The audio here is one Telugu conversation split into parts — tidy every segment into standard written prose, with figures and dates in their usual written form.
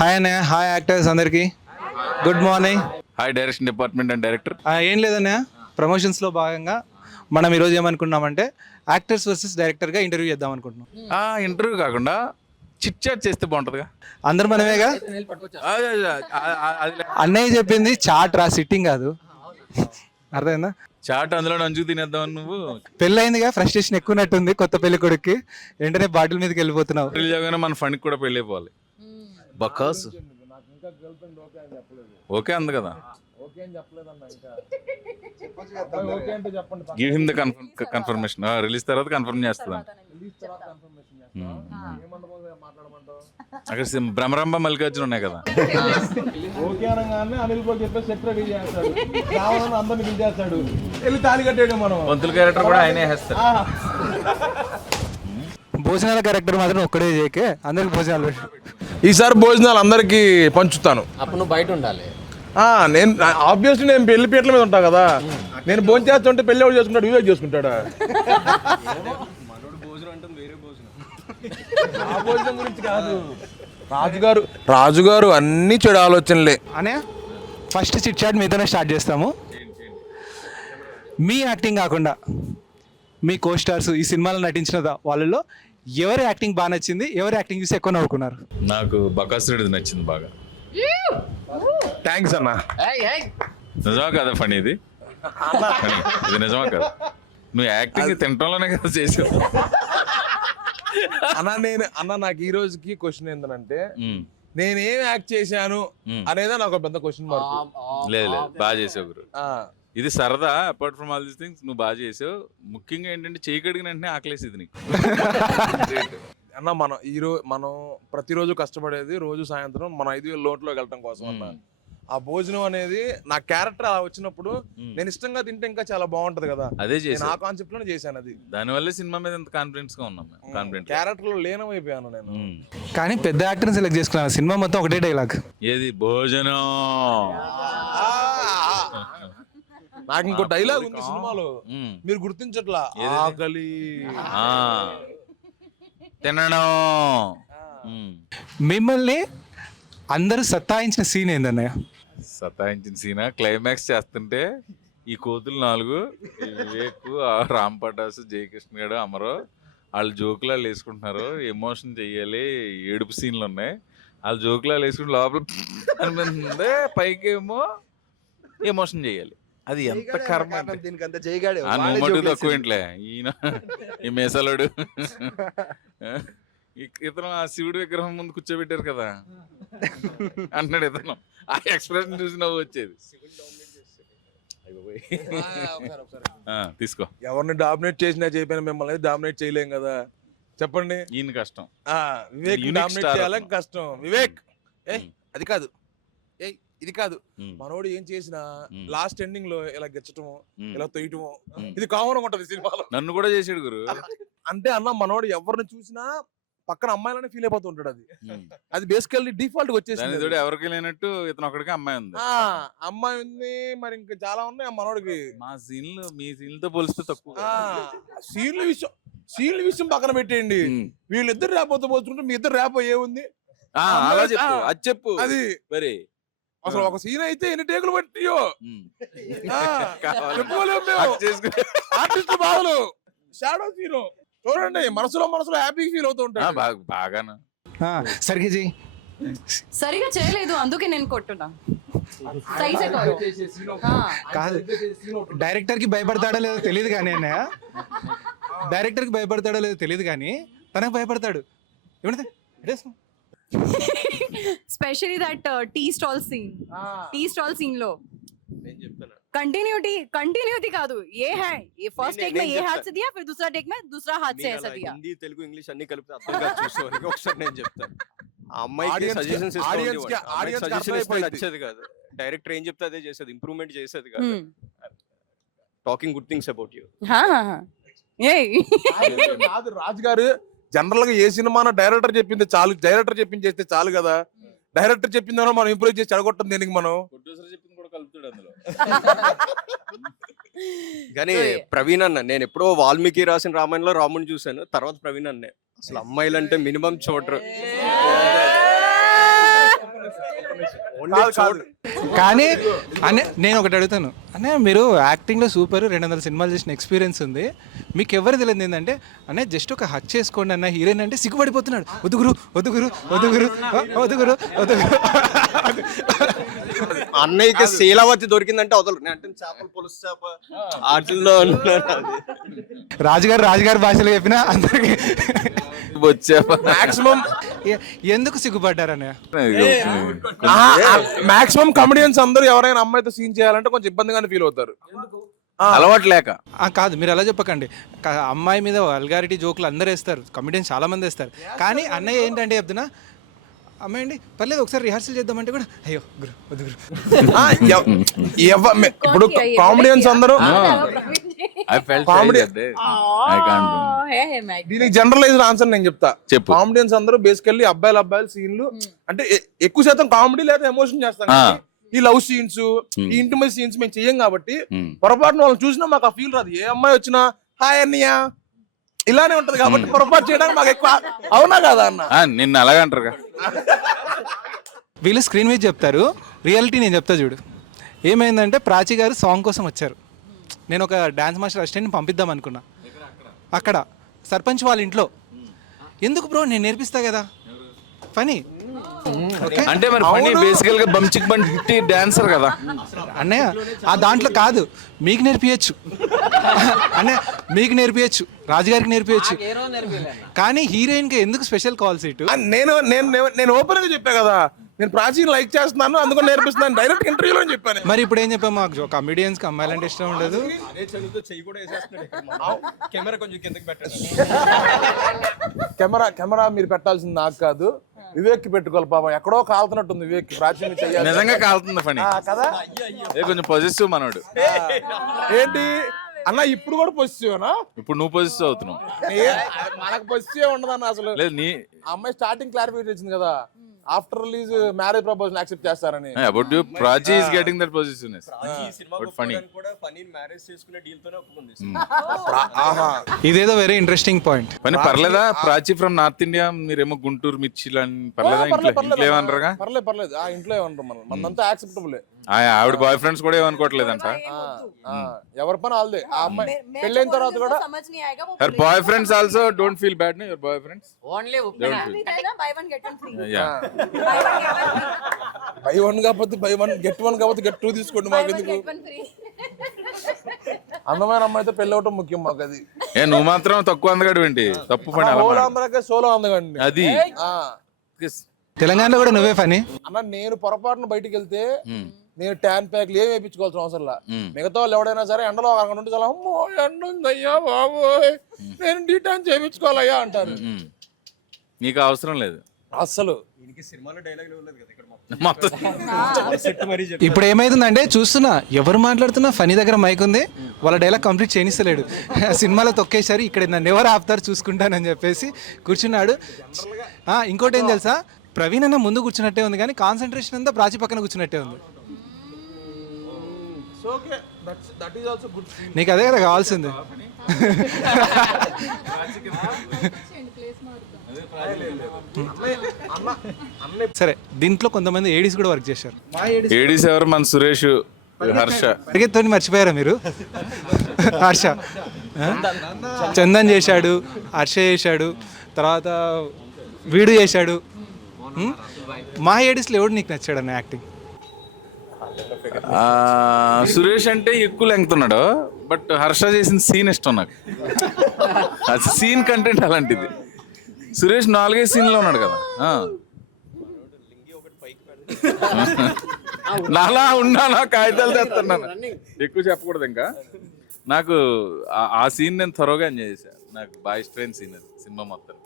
హాయ్ అన్నయ్య, హాయ్ యాక్టర్స్ అందరికీ good morning. Hi direction department and director. ఏం లేదన్నయ్య, ప్రమోషన్స్లో భాగంగా మనం ఈరోజు ఏమనుకున్నామంటే యాక్టర్స్ వర్సెస్ డైరెక్టర్గా ఇంటర్వ్యూ చేద్దాం అనుకుంటున్నాం. ఇంటర్వ్యూ కాకుండా చిట్ చాట్ చేస్తే బాగుంటుందిగా. అందరు మనమేగా. అన్నయ్య చెప్పింది చాట్ రా, సిట్టింగ్ కాదు. అర్థమైందా? చాట్ అందులో నంచుకు తినేద్దాం. నువ్వు పెళ్ళయిందిగా, ఫ్రస్ట్రేషన్ ఎక్కువనట్టుంది కొత్త పెళ్లి కొడుక్కి. వెంటనే బాటిల్ మీదకి వెళ్ళిపోతున్నావు. పెళ్లి మన ఫండ్కి కూడా పెళ్ళి అయిపోవాలి. బకాస్ ఓకే అంది కదా. Give him the confirmation. Release తర్వాత కన్ఫర్మ్ చేస్తుందండి. అక్కడ భ్రమరంభ మల్లికార్జున ఉన్నాయి కదా. ఓకే అనగానే అనిల్ బాబు చెప్పేసి సెట్ రెడీ చేస్తాడు, రావాలని అందరిని పిలిచేస్తాడు, వెళ్ళి తాళి కట్టేయడం. మనం పంతుల క్యారెక్టర్ కూడా ఆయనే వేస్తాడు. భోజనాల క్యారెక్టర్ మాత్రం ఒక్కడే చేయకే, అందరికి భోజనాలు. ఈసారి భోజనాలు అందరికి పంచుతాను. అప్పుడు నువ్వు బయట ఉండాలి. నేను ఆబ్వియస్లీ నేను పెళ్లి పీటల మీద ఉంటా కదా. నేను భోజనం చేస్తుంటే పెళ్లి ఎవరు చేసుకుంటాడు, వివేక్ చేసుకుంటాడా? ఆ భోజనం గురించి కాదు, రాజుగారు అన్ని చెడు ఆలోచనలే. అనే ఫస్ట్ చిట్ చాట్ మీతోనే స్టార్ట్ చేస్తాము. మీ యాక్టింగ్ కాకుండా మీ కో స్టార్స్ ఈ సినిమాలో నటించిన వాళ్ళలో ఎవరి యాక్టింగ్ బాగా నచ్చింది, ఎవరి యాక్టింగ్ చూసి ఎక్కువ నవ్వుకున్నారు? నాకు బకాసురుడిది నచ్చింది బాగా. థ్యాంక్స్ అన్న. నిజమా కదా ఫనీ ఇది? ఇది నిజమా కదా? నువ్వు యాక్టింగ్ తినటంలోనే కదా చేసావు. నాకు ఈ రోజుకి క్వశ్చన్ ఏంటంటే, నేనేం యాక్ట్ చేశాను అనేదా నాకు పెద్ద క్వశ్చన్ మార్క్. లేదు బాగా చేసావు గురు. ఇది సరదా. Apart from all these things నువ్వు బాగా చేసావు. ముఖ్యంగా ఏంటంటే చేయి కడిగిన వెంటనే ఆకలేసేది నీకు. అన్న మనం ప్రతిరోజు కష్టపడేది రోజు సాయంత్రం మన 5,000 లోట్లోకి వెళ్ళటం కోసం అన్న. ఆ భోజనం అనేది నా క్యారెక్టర్ అలా వచ్చినప్పుడు నేను ఇష్టంగా తింటే ఇంకా చాలా బాగుంటది కదా. అదే చేసి ఆ కాన్సెప్ట్ లోనే చేశాను. అది దానివల్ల సినిమా మీద ఎంత కాన్ఫిడెన్స్ గా ఉన్నాం. క్యారెక్టర్ లో లీనమైపోయాను నేను. కానీ పెద్ద యాక్టర్ని సెలెక్ట్ చేసుకున్నాను. సినిమా మొత్తం ఒకటే డైలాగ్. ఏది? భోజనం. నాకు ఇంకో డైలాగ్ ఉంది సినిమాలో, మీరు గుర్తించట్లా. ఆకలి, తినడం. మిమ్మల్ని అందరూ సత్తాయించిన సీన్ ఏందన్నయ్య? సతాయించిన సీనా? క్లైమాక్స్ చేస్తుంటే ఈ కోతులు 4, వివేక్, రామ్ పటాసు, జయకృష్ణ గారు, అమరో వాళ్ళు జోకులాలు వేసుకుంటున్నారు. ఎమోషన్ చెయ్యాలి, ఏడుపు సీన్లు ఉన్నాయి. వాళ్ళు జోకులాలు వేసుకుంటే లోపల అనిపిస్తుంది, పైకేమో ఎమోషన్ చెయ్యాలి. అది ఎంత కర్మ. మటుకు తక్కువ ఇంట్లే ఈయన ఈ మేసాలోడు. ఇతను ఆ శివుడి విగ్రహం ముందు కూర్చోబెట్టారు కదా అంటున్నాడు. ఇతను ఆ ఎక్స్ప్రెషన్ చూసి నవ్వు వచ్చేది. తీసుకో. ఎవరిని డామినేట్ చేసినా చెప్పిన మిమ్మల్ని డామినేట్ చేయలేం కదా, చెప్పండి. ఈయన కష్టం. వివేక్ డామినేట్ చేయాలని కష్టం. వివేక్ అది కాదు, ఇది కాదు. మనోడు ఏం చేసినా లాస్ట్ ఎండింగ్ లో ఇలా గెచ్చటము, ఇలా తొయ్యటము, ఇది కామన్ ఉంటది సినిమాలో. నన్ను కూడా చేసాడు గురు. అంటే అన్న మనోడు ఎవరిని చూసినా పక్కన అమ్మాయిలనే ఫీల్ అయిపోతూ ఉంటాడు. అది బేసికల్లీ డిఫాల్ట్ వచ్చేసింది. ఎవరికి లేనట్టు ఇతను ఒకడికి అమ్మాయి ఉంది. అమ్మాయి ఉంది, మరి ఇంకా చాలా ఉన్నాయి ఆ మనోడికి. మా సీన్లు మీ సీన్లతో పోలిస్తే తక్కువ. సీన్ల విషయం పక్కన పెట్టేయండి. వీళ్ళిద్దరు ర్యాప్ పోల్చుకుంటే మీ ఇద్దరు ర్యాప్ ఏముంది? అలా చెప్పు, అది చెప్పు. అది మరి అసలు ఒక సీన్ అయితే ఎన్ని టేకులు పట్టియో ఆర్టిస్ట్ బావులు. షాడో సీన్ చూడండి, మనసులో హ్యాపీ ఫీల్ అవుతూ ఉంటాడు. బాగానా సరిగ్గా చెయ్యి. సరిగా చేయలేదు, అందుకే నేను కొట్టున్నా. కాదు, డైరెక్టర్ కి భయపడతాడో లేదో తెలియదు కానీ అన్నయ్య, డైరెక్టర్ కి భయపడతాడో లేదో తెలియదు కానీ తనకు భయపడతాడు. Specially that tea stall scene లో कंटिन्यूटी కాదు, ఏ है ये फर्स्ट टेक में ये हाथ से दिया, फिर दूसरा टेक में दूसरा हाथ से ऐसा दिया. హిందీ తెలుగు ఇంగ్లీష్ అన్ని కలిపి అర్థం కాదు చూసేవారికి. ఒకసారి నేను చెప్తాను, ఆ అమ్మాయికి సజెషన్స్ నచ్చేది కాదు. డైరెక్టర్ ఏం చెప్తే అదే చేసేది, ఇంప్రూవ్మెంట్ చేసేది కాదు. Talking good things about you. Raju garu general గా ఏ సినిమా డైరెక్టర్ చెప్పింది చాలు, డైరెక్టర్ చెప్పింది చేస్తే చాలు కదా. డైరెక్టర్ చెప్పిందో మనం ఇంప్రూవ్ చేసి చెడగొట్టం దేనికి మనం. కానీ ప్రవీణ్ అన్న, నేను ఎప్పుడో వాల్మీకి రాసిన రామాయణంలో రాముని చూశాను, తర్వాత ప్రవీణ్ అన్నే. అసలు అమ్మాయిలంటే మినిమం చూడరు. కాదు. కానీ అనే నేను ఒకటి అడుగుతాను అనే మీరు యాక్టింగ్లో సూపర్ 200 సినిమాలు చేసిన ఎక్స్పీరియన్స్ ఉంది, మీకు ఎవరు తెలియదు ఏంటంటే అనే జస్ట్ ఒక హక్ చేసుకోండి అన్న హీరోయిన్ అంటే సిగ్గుపడిపోతున్నాడు. వదుగురు వదుగురు వదుగురు వదుగురు వదుగురు. అన్నయ్యకి శీలావతి దొరికిందంటే వదలరు. నేను అంటే చేపలు పులుసు చేప వాటిల్లో రాజుగారు భాషలో చెప్పినా అందరికి వచ్చా మాక్సిమం ఎందుకు సిగ్గుపడ్డారనే మాక్సిమం కమెడియన్స్ అందరూ ఎవరైనా అమ్మాయితో సీన్ చేయాలంటే కొంచెం ఇబ్బందిగానే ఫీల్ అవుతారు. అలవాటు లేక. కాదు మీరు అలా చెప్పకండి, అమ్మాయి మీద వల్గారిటీ జోకులు అందరూ వేస్తారు, కమెడియన్స్ చాలా మంది వేస్తారు. కానీ అన్నయ్య ఏంటంటే చెప్తున్నా అమ్మాయి అండి పర్లేదు ఒకసారి రిహార్సల్ చేద్దామంటే కూడా అయ్యో గురు వద్దు గురు. ఇప్పుడు కామెడియన్స్ అందరూ Comedy- దీనికి జనరలైజ్డ్ ఆన్సర్ నేను చెప్తా. చెప్పు. కామెడియన్స్ అందరూ బేసికల్లీ అబ్బాయిల సీన్లు అంటే ఎక్కువ శాతం కామెడీ లేదా ఎమోషన్ చేస్తాం. కానీ ఈ లవ్ సీన్స్ ఈ ఇంటిమేట్ సీన్స్ మేము చెయ్యం కాబట్టి పొరపాటున వాళ్ళని చూసినా మాకు ఆ ఫీల్ రాదు. ఏ అమ్మాయి వచ్చినా హాయ్ అన్నయ్య ఇలానే ఉంటది కాబట్టి పొరపాటు చేయడానికి మాకు ఎక్కువ. అవునా కదా అన్న? నిన్ను అలాగే అంటారు. వీళ్ళు స్క్రీన్ మీద చెప్తారు, రియాలిటీ నేను చెప్తా చూడు. ఏమైందంటే ప్రాచి గారు సాంగ్ కోసం వచ్చారు, నేను ఒక డాన్స్ మాస్టర్ అసిస్టెంట్ని పంపిద్దాం అనుకున్నా. అక్కడ సర్పంచ్ వాళ్ళ ఇంట్లో ఎందుకు బ్రో నేను నేర్పిస్తా కదా ఫనీ. ఓకే అంటే మరి ఫనీ బేసికల్ గా బంచిక్ బంటి డాన్సర్ కదా అన్నయ్య, ఆ దాంట్లో కాదు మీకు నేర్పించచ్చు అన్నయ్య, మీకు నేర్పించచ్చు, రాజుగారికి నేర్పించచ్చు. కానీ హీరోయిన్ కి ఎందుకు స్పెషల్ కాల్ సీటు? నేను నేను నేను ఓపెన్ గా చెప్పా కదా, నేను ప్రాచీన లైక్ చేస్తున్నాను అందుకని నేర్పిస్తున్నాను డైరెక్ట్ ఇంటర్వ్యూలో చెప్పాను. మరి ఇప్పుడు ఏం చెప్పాము, మాకు కమెడియన్స్ కి అమ్మాయిలంటే ఇష్టం ఉండదు. కెమెరా మీరు పెట్టాల్సింది నాకు కాదు, వివేక్ కి పెట్టుకోవాలి. పాపం ఎక్కడో కాలుతున్నట్టుంది వివేక్ ప్రాచీన చెయ్యాలి నిజంగా కాలుతుంది ఫనీ కదా. కొంచెం పాజిటివ్ మనోడు. ఏంటి అన్న ఇప్పుడు కూడా పొజిటివేనా? ఇప్పుడు నువ్వు పాజిటివ్ అవుతున్నావు. మనకు పొజిటివ్ ఉండదన్న అసలు. లేదు నీ ఆ అమ్మాయి స్టార్టింగ్ క్లారిఫికేషన్ ఇచ్చింది కదా, after release marriage proposal accept చేస్తారని. About you Prachi is getting that possessiveness. But funny ఇదేదో వెరీ ఇంట్రెస్టింగ్ పాయింట్. పని పర్లేదా? ప్రాచి ఫ్రమ్ నార్త్ ఇండియా, మీరేమో గుంటూరు మిర్చిలు అని పర్లేదా? ఇంట్లో ఏమనరుగా? పర్లేదు ఆ ఇంట్లో ఏమంటారు మనం, మనంతా యాక్సెప్టబుల్. ఆవిడ బాయ్ ఫ్రెండ్స్ కూడా ఏమనుకోవట్లేదంట. ఎవరి పని వాళ్ళదే. ఆ అమ్మాయి పెళ్ళైన తర్వాత కూడా her boyfriends also don't feel bad. Your boyfriends buy one కాకపోతే బై వన్ గెట్ వన్ కాకపోతే గెట్ 2 తీసుకోండి. మాకు ఎందుకు? అందమైన అమ్మాయితో పెళ్ళి అవటం ముఖ్యం మాకు. అది నువ్వు మాత్రం తక్కువ అందగాడు ఏంటి? తప్పు పని అందరికీ సోలో అందగండి అది. తెలంగాణలో కూడా నువ్వే ఫనీ అన్న. నేను పొరపాటున బయటికి వెళ్తే నేను ట్యాన్ ప్యాక్లు ఏం వేయించుకోవాల్సిన అవసరం లా. మిగతా వాళ్ళు ఎవడైనా సరే ఎండలో ఒక అరగంట ఉంటే చాలా అమ్మో ఎండ ఉందయ్యా బాబోయ్ నేను డీటాన్ చేయించుకోవాలయ్యా అంటారు. నీకు అవసరం లేదు అస్సలు. ఇప్పుడు ఏమైతుందంటే చూస్తున్నా ఎవరు మాట్లాడుతున్నా ఫనీ దగ్గర మైక్ ఉంది, వాళ్ళ డైలాగ్ కంప్లీట్ చేయనిస్తలేడు. సినిమాలో తొక్కేశారు, ఇక్కడ నన్ను ఎవరు ఆపుతారు చూసుకుంటానని చెప్పేసి కూర్చున్నాడు. ఇంకోటి ఏం తెలుసా, ప్రవీణ్ అన్న ముందు కూర్చున్నట్టే ఉంది కానీ కాన్సన్ట్రేషన్ అంతా ప్రాచి పక్కన కూర్చున్నట్టే ఉంది. నీకు అదే కదా కావాల్సింది. సరే, దీంట్లో కొంతమంది ఏడీస్ కూడా వర్క్ చేశారు. ఏడీస్ ఎవరు? మన సురేష్, హర్ష. పరిగెత్తుని మర్చిపోయారా మీరు? హర్ష, చందన్ చేశాడు, హర్ష చేశాడు, తర్వాత వీడు చేశాడు. మా ఏడీస్లో ఎవడు నీకు నచ్చాడు అన్న యాక్టింగ్? సురేష్ అంటే ఎక్కువ లెంగ్త్ ఉన్నాడు, బట్ హర్ష చేసిన సీన్ ఇష్టం నాకు. అది సీన్ కంటెంట్ అలాంటిది. సురేష్ 4-5 సీన్లో ఉన్నాడు కదా. నాలా ఉన్నానా కాగితాలు తెస్తున్నాను, ఎక్కువ చెప్పకూడదు ఇంకా. నాకు ఆ సీన్ నేను త్వరగా ఎంజాయ్ చేశాను. నాకు బాగా ఇష్టమైన సీన్ అది సినిమా మొత్తం.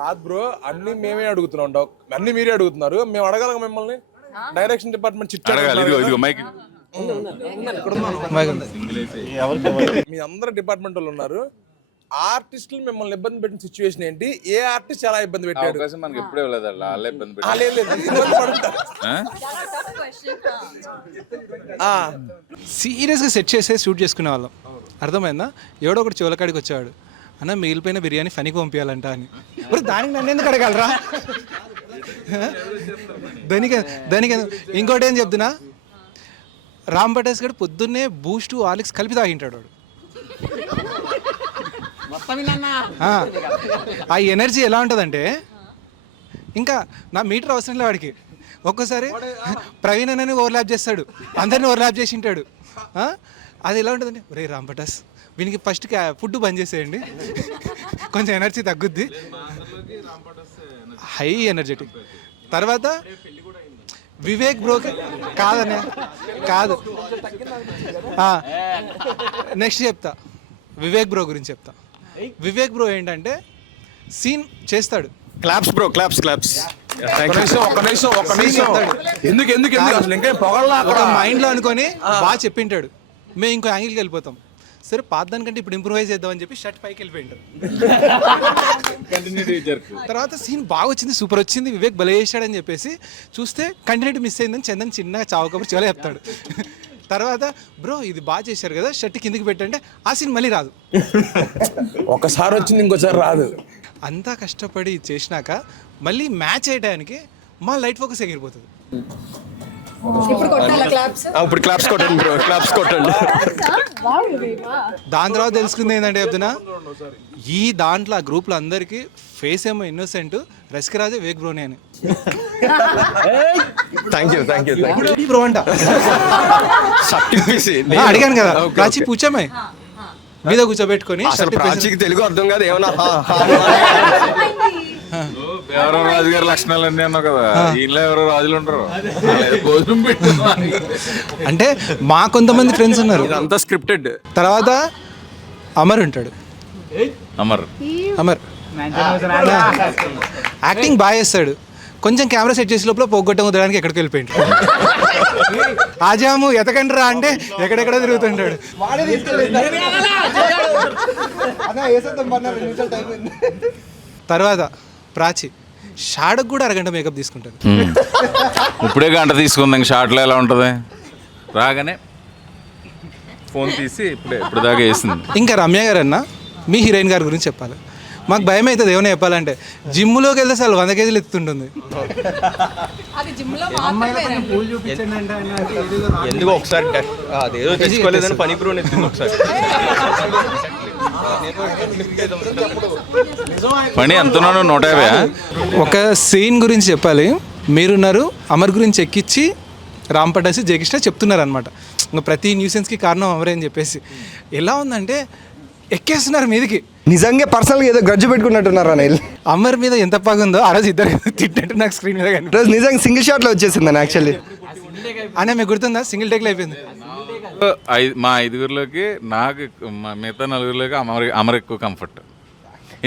కాదు బ్రో, అన్ని మేమే అడుగుతున్నాం, అన్ని మీరే అడుగుతున్నారు. మేము అడగాలి మిమ్మల్ని. డైరెక్షన్ డిపార్ట్మెంట్ చిట్ అడగాలి. ఇదిగో మైక్. మీ అందరు డిపార్ట్మెంట్ వాళ్ళు ఉన్నారు. ఆర్టిస్టులు మిమ్మల్ని ఇబ్బంది పెట్టిన సిచ్యువేషన్ ఏంటి? ఏ ఆర్టిస్ట్ చాలా ఇబ్బంది పెట్టాడు? అవకాశం మనకి ఎప్పుడే వెళ్ళదు, వాళ్ళే ఇబ్బంది సీరియస్గా సెట్ చేసే షూట్ చేసుకునే వాళ్ళం. అర్థమైందా? ఎవడో ఒకటి చివరికాడికి వచ్చేవాడు, అన్న మిగిలిపోయిన బిర్యానీ ఫనీకి పంపించాలంట అని. మరి దానికి నన్ను ఎందుకు అడగలరా? దానికి ఇంకోటి ఏం చెప్తున్నా, రామ్ పటాస్ గడు పొద్దున్నే బూస్ట్ హార్లిక్స్ కలిపి తాగింటాడు వాడు. ఆ ఎనర్జీ ఎలా ఉంటుందంటే ఇంకా నా మీటర్ అవసరం లేదు వాడికి. ఒక్కోసారి ప్రవీణ్ అన్నని ఓవర్లాప్ చేస్తాడు, అందరినీ ఓవర్లాప్ చేసి ఉంటాడు. అది ఎలా ఉంటుందండి, ఒరే రామ్ పటాస్ వీనికి ఫస్ట్ ఫుడ్ బంద్ చేసేయండి, కొంచెం ఎనర్జీ తగ్గుద్ది. High energetic. తర్వాత వివేక్ బ్రోకి కాదనే కాదు, నెక్స్ట్ చెప్తా, వివేక్ బ్రో గురించి చెప్తా. వివేక్ బ్రో ఏంటంటే సీన్ చేస్తాడు. Claps bro, claps. ఒక నిమిషం ఎందుకు ఎందుకు ఎందుకు అసలు ఇంకా పొగల్లా ఒక మైండ్లో అనుకొని బాగా చెప్పింటాడు, మేము ఇంకో యాంగిల్కి వెళ్ళిపోతాం. సరే పాత దానికంటే ఇప్పుడు ఇంప్రూవైజ్ చేద్దామని చెప్పి షర్ట్ పైకి వెళ్ళిపోయింటారు. తర్వాత సీన్ బాగా వచ్చింది, సూపర్ వచ్చింది, వివేక్ భలే చేశాడని చెప్పేసి చూస్తే కంటిన్యూటీ మిస్ అయిందని చందన్ చిన్నగా చావుకబురు చాలా చెప్తాడు. తర్వాత బ్రో ఇది బాగా చేశారు కదా షర్ట్ కిందికి పెట్టంటే ఆ సీన్ మళ్ళీ రాదు. ఒకసారి వచ్చింది ఇంకోసారి రాదు. అంతా కష్టపడి చేసినాక మళ్ళీ మ్యాచ్ అయ్యడానికి మా లైట్ ఫోకస్ ఎగిరిపోతుంది. ఇప్పుడు కొట్టాలా క్లాప్స్? ఇప్పుడు క్లాప్స్ కొట్టండి బ్రో, క్లాప్స్ కొట్టండి. దాని తర్వాత తెలుసుకుంది ఏంటంటే చెప్తున్నా, ఈ దాంట్లో ఆ గ్రూప్లో అందరికీ ఫేస్ ఏమో ఇన్నోసెంట్, రసికరాజే వివేక్ బ్రోనే అని. థ్యాంక్ యూ బ్రో అంట అడిగాను కదా, ప్రాచి పూచామే మీద కూర్చోబెట్టుకొని ప్రాచీకి తెలుగు అర్థం కాదు ఏమన్నా ఎవరో రాజుగారి లక్షణాలు అన్నీ అన్నావు కదా, ఈయనలో ఎవరో రాజులు ఉంటారు. భోజనం పెట్టు అంటే మా కొంతమంది ఫ్రెండ్స్ ఉన్నారు. అంతా స్క్రిప్టెడ్. తర్వాత అమర్ ఉంటాడు, అమర్ యాక్టింగ్ బాగా చేస్తాడు. కొంచెం కెమెరా సెట్ చేసే లోపల పోగొట్టం వదలడానికి ఎక్కడికి వెళ్ళిపోయింది. ఆజాము ఎతకండి రా అంటే ఎక్కడెక్కడ తిరుగుతుంటాడు. తర్వాత ప్రాచి షాడకు కూడా అరగంట మేకప్ తీసుకుంటాడు. ఇప్పుడే గంట తీసుకుందాం, షార్ట్లో ఎలా ఉంటుంది, రాగానే ఫోన్ తీసి ఇప్పుడు దాకా వేసింది. ఇంకా రమ్య గారు అన్న మీ హీరోయిన్ గారి గురించి చెప్పాలి. మాకు భయం అవుతుంది ఏమైనా చెప్పాలంటే, జిమ్లోకి వెళ్తే అసలు 100 కేజీలు ఎత్తుంటుంది. ఎందుకు ఒకసారి అదేదో తెచ్చుకోలేదని పని బ్రో ఎత్తింది ఒకసారి. పని ఎంతున్నాను 150. ఒక సీన్ గురించి చెప్పాలి. మీరున్నారు అమర్ గురించి ఎక్కించి రామ్ పటాస్ జయకృష్ణ చెప్తున్నారు అనమాట, ఇంకా ప్రతి న్యూసెన్స్కి కారణం అమరే అని చెప్పేసి. ఎలా ఉందంటే ఎక్కేస్తున్నారు మీదికి. నిజంగా పర్సనల్గా ఏదో గ్రడ్జ్ పెట్టుకున్నట్టున్నారు అనిల్. అమర్ మీద ఎంత పగుందో ఆ రోజు ఇద్దరు తిట్టినట్టు నాకు స్క్రీన్ మీద కానీ రోజు నిజంగా సింగిల్ షాట్లో వచ్చేసింది అని యాక్చువల్లీ. అనే మీకు గుర్తుందా, సింగిల్ టేక్లో అయిపోయింది. మా 5గురిలోకి నాకు మిగతా 4గురిలోకి అమర్ ఎక్కువ కంఫర్ట్.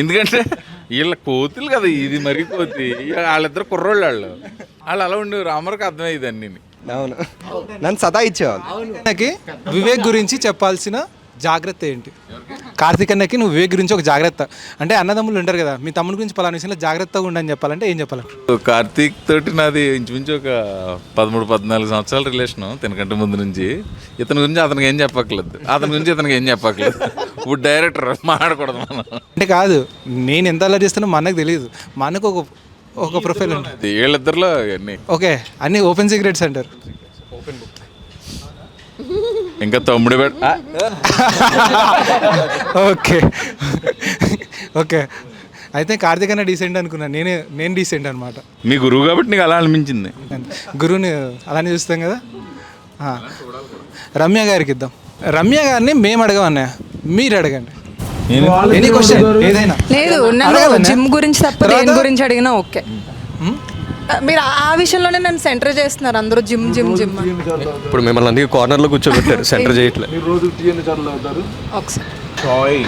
ఎందుకంటే వీళ్ళ కోతులు కదా, ఇది మరీ కోతి, వాళ్ళిద్దరు కుర్రోళ్ళు, వాళ్ళు అలా ఉండేవారు. అమర్కి అర్థమయ్యేది అన్నీ. అవును, నన్ను సతాయిచ్చేవాళ్ళు. నాకు వివేక్ గురించి చెప్పాల్సిన జాగ్రత్త ఏంటి? కార్తీక్ అన్నకి నువ్వు వివేక్ గురించి ఒక జాగ్రత్త అంటే, అన్నదమ్ములు ఉంటారు కదా, మీ తమ్ముడి గురించి పలానా విషయంలో జాగ్రత్తగా ఉండని చెప్పాలంటే ఏం చెప్పాలంట? కార్తీక్ తోటి నాది ఇంచుమించు ఒక 13-14 సంవత్సరాల రిలేషను, తినకంటే ముందు నుంచి. ఇతని గురించి అతనికి ఏం చెప్పక్కర్లేదు, అతని గురించి ఇతనికి ఏం చెప్పక్కర్లేదు. ఇప్పుడు డైరెక్టర్ మాట్లాడకూడదు మనం అంటే. కాదు, నేను ఎంత అలా చేస్తానో మా అన్నకు తెలియదు. మా అన్నకు ఒక ప్రొఫైల్ ఉంటుంది, వీళ్ళిద్దరిలో అన్నీ ఓకే అన్నీ ఓపెన్ సీక్రెట్స్ అంటారు. ఇంకా తమ్ముడు ఓకే ఓకే అయితే కార్తీక్ అన్న డీసెంట్ అనుకున్నాను, నేను డీసెంట్ అనమాట. మీ గురువు కాబట్టి నీకు అలా అనిపించింది. గురువుని అలానే చూస్తాం కదా. రమ్య గారికి ఇద్దాం. రమ్య గారిని మేము అడగమన్నా, మీరు అడగండి. ఎనీ క్వశ్చన్ ఏదైనా. లేదు, నన్ను జిమ్ గురించి తప్ప దేని గురించి అడిగినా ఓకే. మీరు ఆ విషయంలోనే నన్ను సెంటర్ చేస్తున్నారు అందరూ, జిమ్ జిమ్ జిమ్. ఇప్పుడు మిమ్మల్ని అందుకే కార్నర్లో కూర్చోబెట్టారు, సెంటర్ చేయట్లేదు. ఒకసారి చాయ్